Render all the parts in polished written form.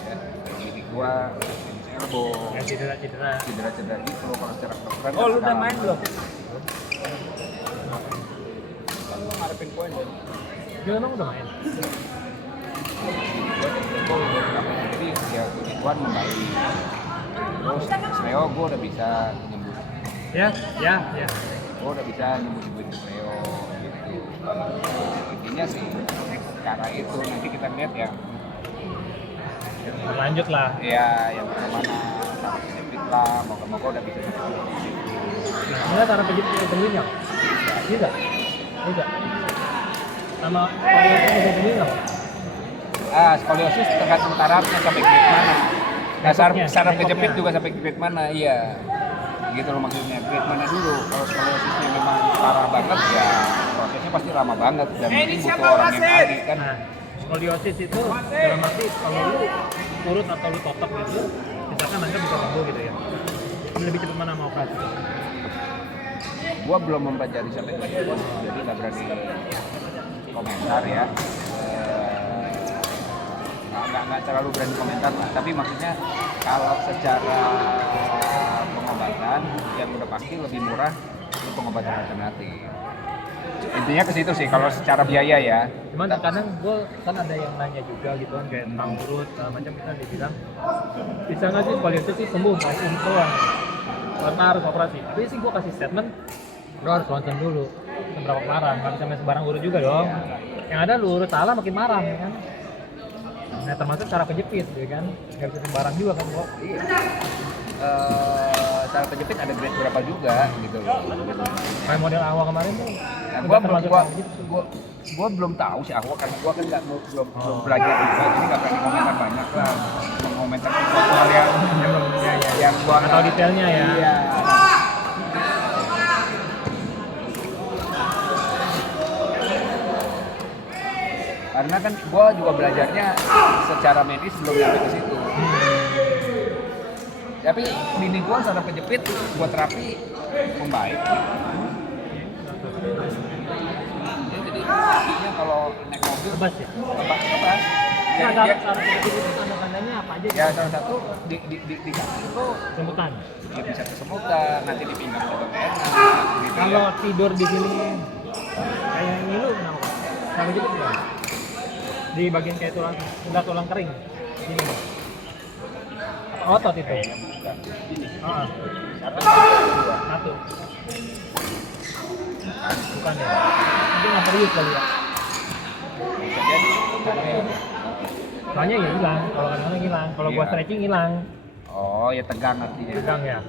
ya. Ini gua elbow. Yang cedera. Cedera gitu kalau secara kedokteran. Oh, lu udah main belum? Kan lu ngarepin poin kan. Dia emang udah main. Jadi ya puji Tuhan membaik. Terus Leo gue udah bisa nyembuh. Ya. Gue udah bisa nyembuhin Leo gitu. Intinya sih cara itu nanti kita lihat ya. Lanjut lah. Ya yang kemana sama penyakit lah. Moga-moga udah bisa nyembuhin. Enggak cara penyakit sembuhin nggak? Bisa. Sama skoliosis bisa sembuhin nggak? Skoliosis tergantung tarafnya sampai grade mana. Nah, saraf kejepit juga sampai grade mana, iya. Gitu loh maksudnya, grade mana dulu. Kalau skoliosisnya memang parah banget ya prosesnya pasti lama banget dan mungkin butuh orang yang ahli kan. Nah, skoliosis itu dalam arti kalau lu urut atau lu totok gitu, misalkan nanti bisa sembuh gitu ya. Lebih cepat mana mau operasi? Gua belum mempelajari sampai ke situ, jadi nggak berani komentar ya. Nggak terlalu berani komentar lah, tapi maksudnya kalau secara pengobatan yang udah pasti lebih murah itu pengobatan alternatif. Intinya ke situ sih kalau secara biaya ya. Cuman kadang gue kan ada yang nanya juga gitu kan kayak tentang urut macam kita dibilang bisa nggak sih skoliosis sih sembuh mau doang karena harus operasi. Tapi sih gue kasih statement lo harus ronsen dulu seberapa parah, nggak bisa main sembarang urut juga dong. Yang ada lu urut salah makin marah ya kan. Nah termasuk cara kejepit ya kan, nggak bisa sembarang juga kan kok. Iya. Cara kejepit ada grade berapa juga gitu loh. Kayak model awal kemarin tuh. Nah, gua belum tahu sih awal karena gua kan belum belajar juga, jadi nggak berani komentar banyak lah. Komentar sesuatu hal yang gua nggak tahu detailnya ya. Iya. Karena kan gue juga belajarnya secara medis belum sampai ke situ. Tapi bini gue saraf kejepit, gue terapi membaik. Jadi artinya kalau naik mobil Bebas ya? Bebas. Ya, saraf kejepit itu tanda-tandanya apa aja? Ya salah satu di kaki itu semutan. Ya bisa kesemutan, nanti di pinggang juga enak. Gitu kalau ya. tidur di sini kayak ngilu kenapa? Saraf kejepit ya? Di bagian kayak tulang kering ini otot itu satu bukan ya itu nggak serius kali ya Bisa jadi soalnya ya hilang kalau kadang-kadang hilang kalau gua stretching hilang oh ya tegang artinya. tegang ya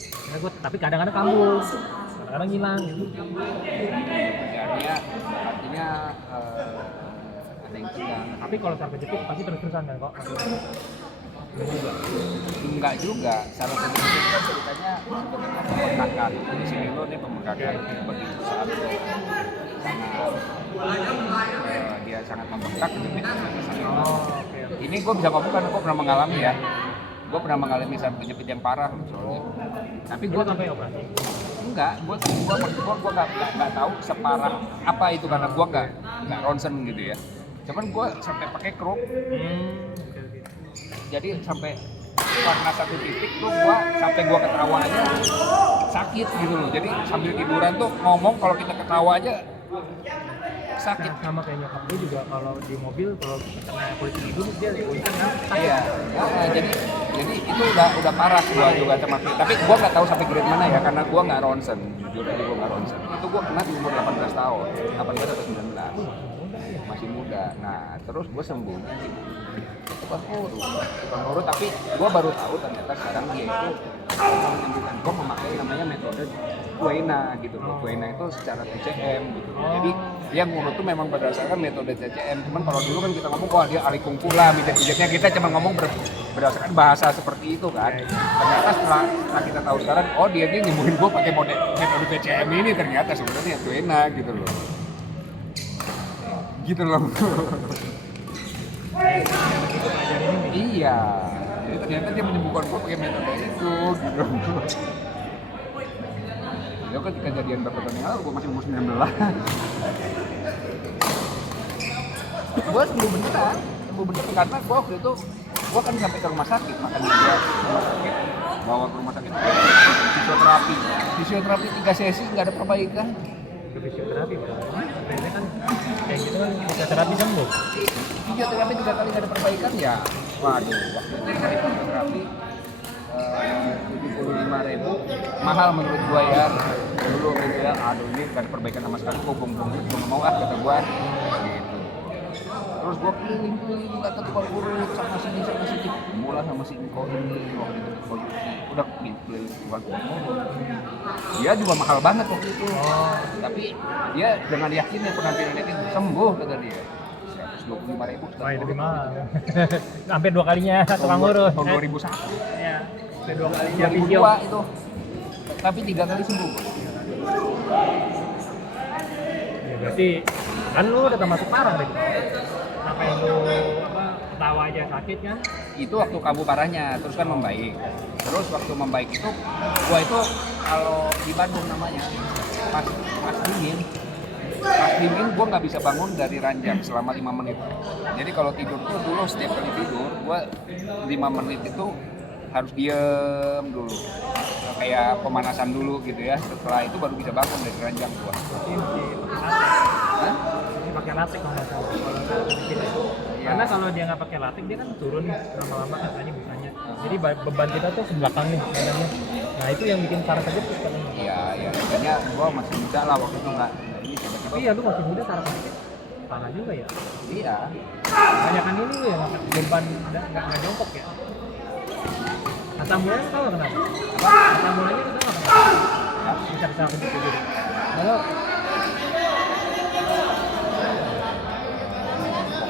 karena gua tapi kadang-kadang kambuh kadang-kadang hilang gitu artinya ada yang tegang. tapi kalau saraf kejepit pasti terus-terusan kan kok Enggak juga, saraf kejepit itu ceritanya sebenarnya pembengkakan. Di sini lo nih pembengkakan begitu saat lo dia sangat membengkak kejepit ini gue bisa ngomong karena gue pernah mengalami ya. Gue pernah mengalami saraf kejepit yang parah soalnya. Tapi gue sampai operasi enggak, gue nggak tahu separah apa itu karena gue nggak ronsen gitu ya. Cuman gue sampai pakai kruk. Jadi sampai karena satu titik tuh sampai gue ketawa aja sakit gitu loh. Jadi sambil tiduran tuh ngomong kalau kita ketawa aja sakit. Nah, sama kayak nyokap gue juga kalau di mobil kalau kena polisi tidur dia kuncang kan. Iya. Jadi itu udah parah gua juga termasuk. Tapi gua nggak tahu sampai grade mana ya karena gua nggak ronsen. Jujur aja gua nggak ronsen. Itu gua kena di umur 18 tahun. 18 atau 19. Masih muda. Nah, terus gua sembuh. Bukan urut tapi gua baru tahu ternyata sekarang dia itu menyembuhkan. Gua memakai namanya metode Kuena gitu loh. Kuena itu secara TCM gitu. Jadi yang ngurut tuh memang berdasarkan metode TCM. Cuman kalau dulu kan kita ngomong wah dia ahli kungfu lah, mijat-mijatnya kita cuma ngomong berdasarkan bahasa seperti itu kan. Ternyata setelah kita tahu sekarang, oh dia nyembuhin gua pakai metode TCM ini ternyata sebenarnya Kuena gitu loh. Gitu loh. Iya. Jadi ternyata dia menyembuhkan gua pakai metode itu gitu. Ya ketika kejadian beberapa tahun yang lalu, gue masih umur 19. Gue sembuh beneran. sembuh bener karena gue waktu itu gue kan sampai ke rumah sakit, makanya gue rumah sakit, bawa ke rumah sakit fisioterapi 3 sesi nggak ada perbaikan. Ke fisioterapi bro, biasanya kan kayak gitu kan fisioterapi sembuh. Fisioterapi 3 kali nggak ada perbaikan ya, waduh waktu itu dari fisioterapi 75.000 mahal menurut gua ya dulu gitu ya. Aduh ini kan perbaikan sama sekali, gua belum mau kata gua gitu. Terus gua keliling kata tukang urut sana sini mulai sama si Inko ini waktu itu Inko Yuki udah keliling tukang urut. Dia juga mahal banget waktu itu, tapi dia dengan yakinnya penampilannya itu sembuh kata dia. 125.000 Wah, lebih mahal. Hampir 2 kalinya tukang urut. Tahun 2001. Iya. Hampir 2 kalinya 2002 fisio. itu. Tapi 3 kali sembuh. Ya, berarti kan lu udah termasuk parah deh. Sampai lu ketawa aja sakit kan? Itu waktu kambuh parahnya, terus kan membaik. Terus waktu membaik itu, gua itu kalau di Bandung namanya pas dingin gua nggak bisa bangun dari ranjang selama 5 menit. Jadi kalau tidur tuh dulu setiap kali tidur gua 5 menit itu harus diem dulu, kayak pemanasan dulu gitu ya. Setelah itu baru bisa bangun dari ranjang gua. Pakai latex kalau nggak salah. Karena kalau dia nggak pakai latex dia kan turun lama-lama katanya busanya. Jadi beban kita tuh ke belakang nih badannya. Nah itu yang bikin saraf kejepit katanya. Iya, makanya gua masih muda lah waktu itu nggak ini tiba-tiba. Tapi ya lu masih muda saraf kejepit. Parah juga ya. Iya. Banyak kan ini ya beban nggak jongkok ya. Asam gulanya tahu kenapa? Asam gulanya itu tahu kenapa? Bisa saraf kejepit gitu. Lalu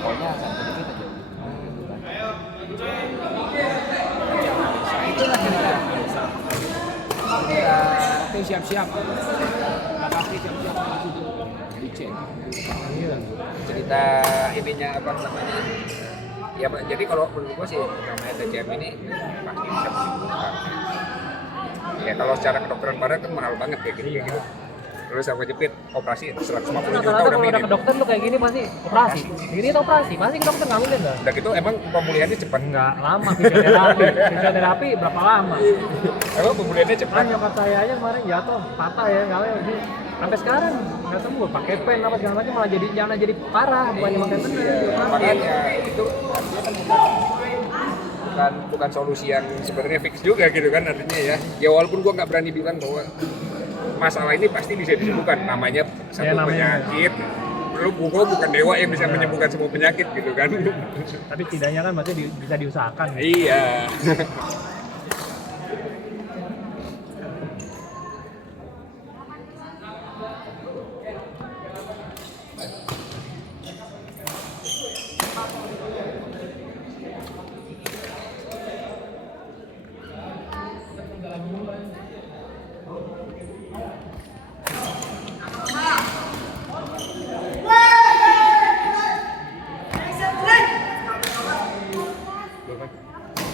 Pokoknya sampai dikit aja. Itulah cerita. Tapi siap-siap. Tapi siap-siap masuk licin. iya. Cerita ininya apa namanya? Ya jadi kalau menurut gua sih namanya TCM ini pasti bisa menyembuhkan. Ya kalau secara kedokteran barat kan mahal banget kayak gitu. Terus aku jepit operasi 150 juta Rata-rata udah kalau udah minim. ke dokter lu kayak gini pasti operasi. Gini itu operasi, pasti ke dokter nggak mungkin dah. Udah gitu emang pemulihannya cepat. Enggak lama fisioterapi. Fisioterapi berapa lama? Emang pemulihannya cepat. Kan nyokap saya aja kemarin jatuh patah ya nggak lagi. Sampai sekarang nggak sembuh, pakai pen apa segala macam malah jadi parah, bukannya makan bener. Makanya itu artinya kan bukan solusi yang sebenarnya fix juga gitu kan artinya ya. Ya walaupun gua nggak berani bilang bahwa masalah ini pasti bisa disembuhkan, namanya satu penyakit. Gua bukan dewa yang bisa menyembuhkan semua penyakit gitu kan. Tapi setidaknya kan berarti bisa diusahakan. Gitu. Iya.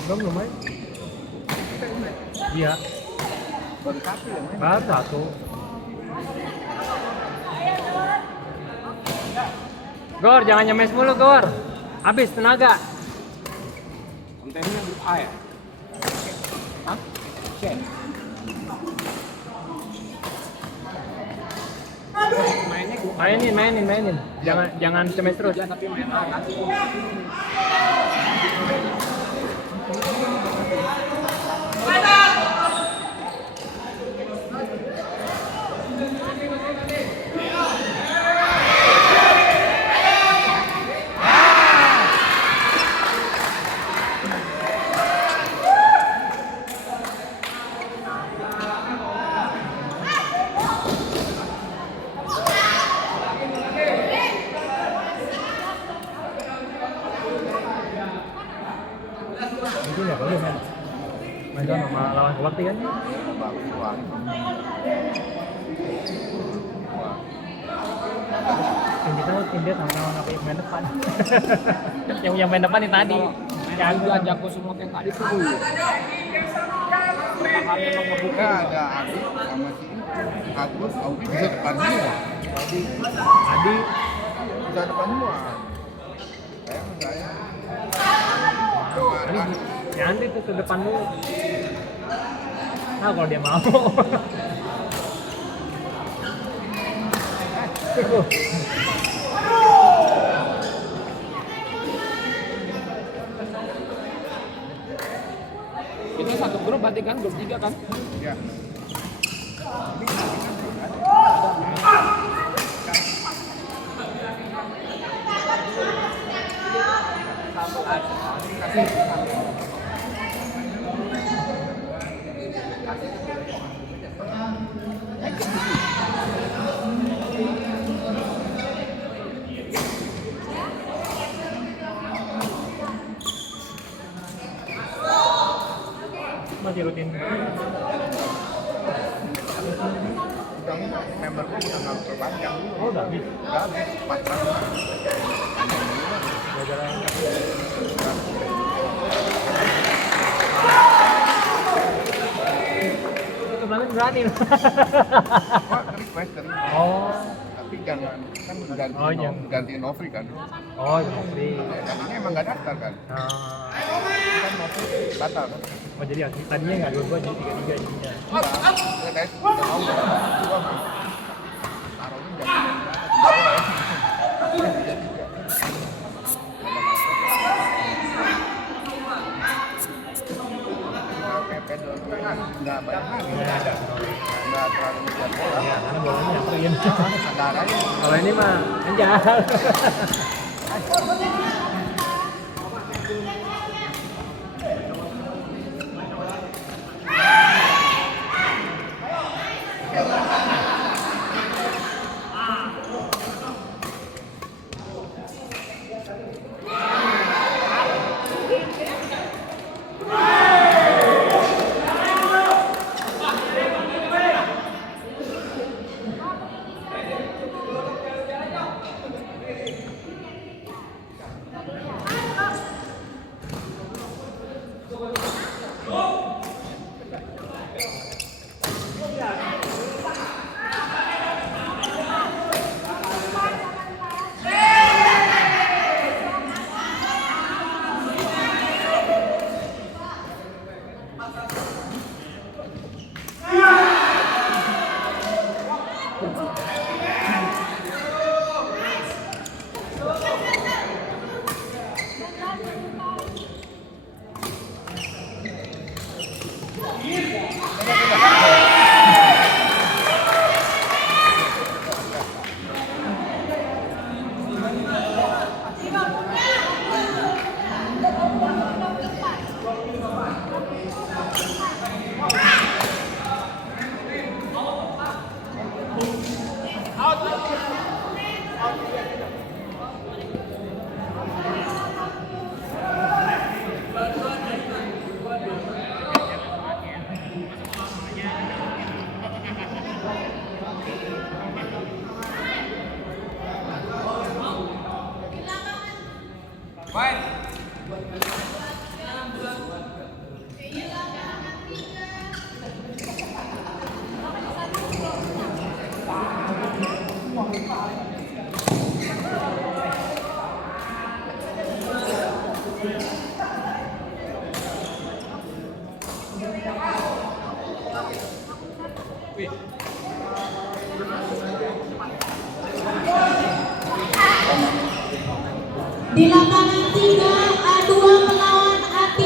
Belum main? Iya. Baru satu ya, main. Baru satu. Gor, jangan nyemes mulu Gor. Habis tenaga. Kontennya grup A ya? Hah? C. Mainnya grup A. Mainin. Jangan cemes terus. Ya, tapi main A kan. Itu ya bagus kan. Main sama lawan Kelakti kan. Bagus wah. Tim dia sama-sama ngapain main depan. yang main depan yang tadi. Yang juga jago semua kayak tadi tuh dulu. Pertahanan mau ngebuka. Ada Adi sama si Agus, Audi bisa depan semua. Adi Bisa depan semua. Saya Ya nanti tuh ke depan dulu. Nah kalau dia mau. Itu satu grup berarti kan grup 3 kan? Ya. Masih rutin. Udah member gua udah nggak perpanjang. Oh udah habis. Udah habis 400. Gara-gara itu kemarin berani. Wah, request dari. Oh. Tapi jangan kan ganti Oh, jangan. ganti Novri kan. Oh, iya, free. Tadinya emang nggak daftar kan. Nah, Kan Novri batal kan. oh jadi tadinya nggak dua-dua jadi tiga-tiga jadinya. Terus udah mau gua mah. Taruhnya jangan. Nggak banyak lagi. Nggak terlalu ngejar bola. Ya, karena bolanya nyamperin. Sadar aja. Kalau ini mah anjal. Di lapangan 3 A2 melawan A3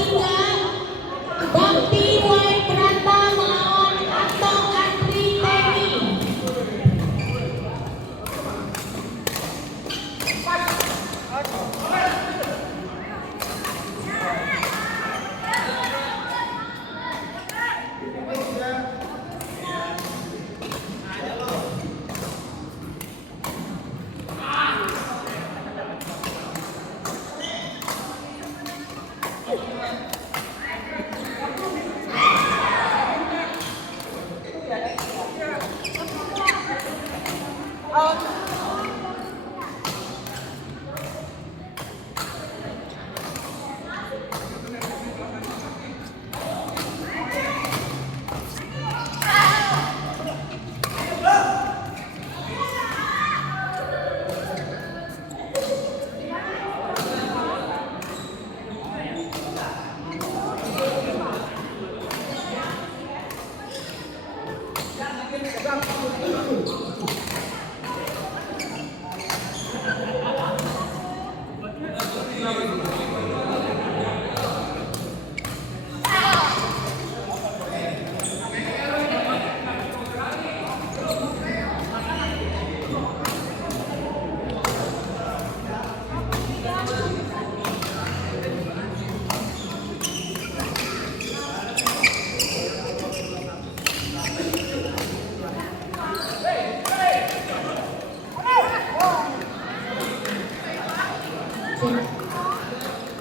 Bakti Wai Brata melawan Anto Andri Temi.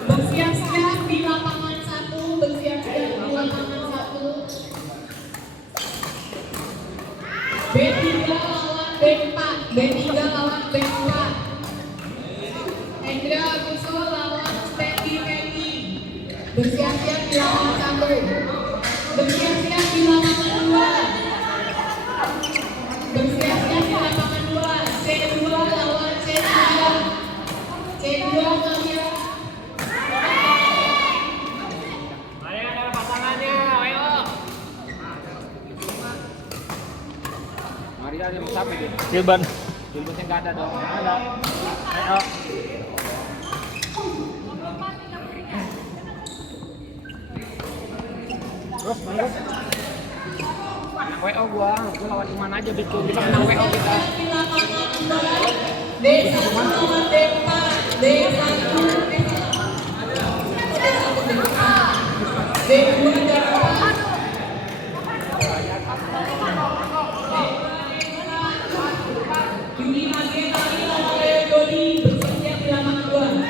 Bersiap-siap di lapangan 1, bersiap-siap di lapangan 1. B3 lawan B4, B3 lawan B4. Hendra Aguso lawan Steady Kenny. Bersiap-siap di lapangan 1. Bersiap-siap di lapangan 2. Bersiap-siap di lapangan 2. C2 lawan C3. C2 kalian. Maria ada mau sampai dia. Gilban. Jemputnya nggak ada dong. Ada. Ayo. Terus terus. WO gua lawan Iman aja bikin kita menang WO kita. Di lapangan 2. D1 lawan D4. D1 D2 D4. Yuni Age kali lawan Dodi. Bersiap di lapangan 2.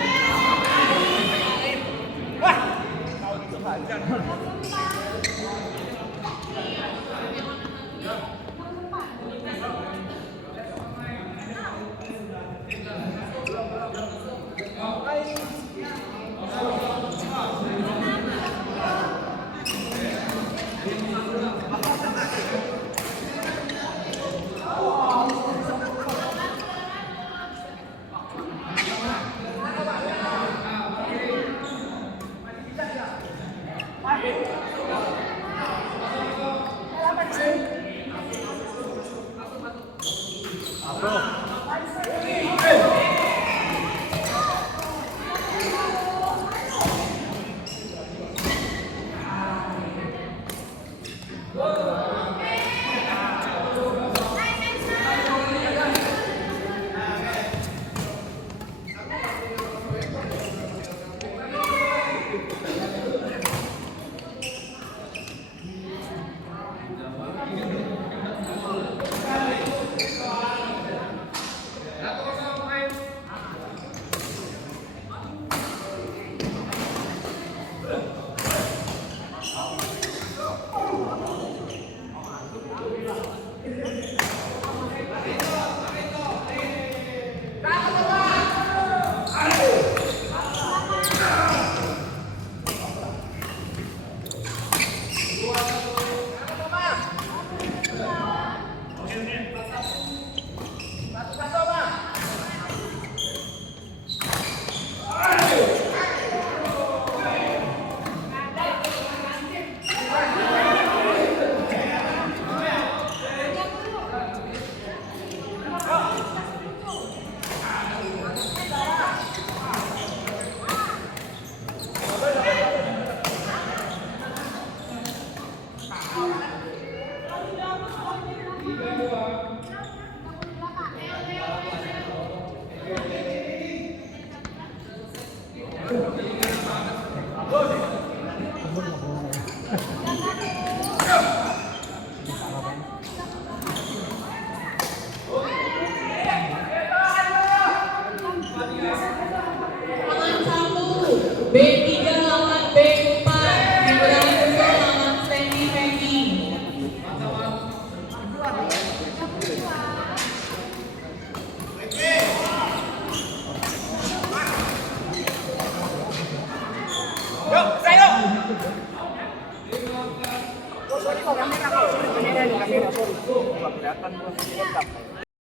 B3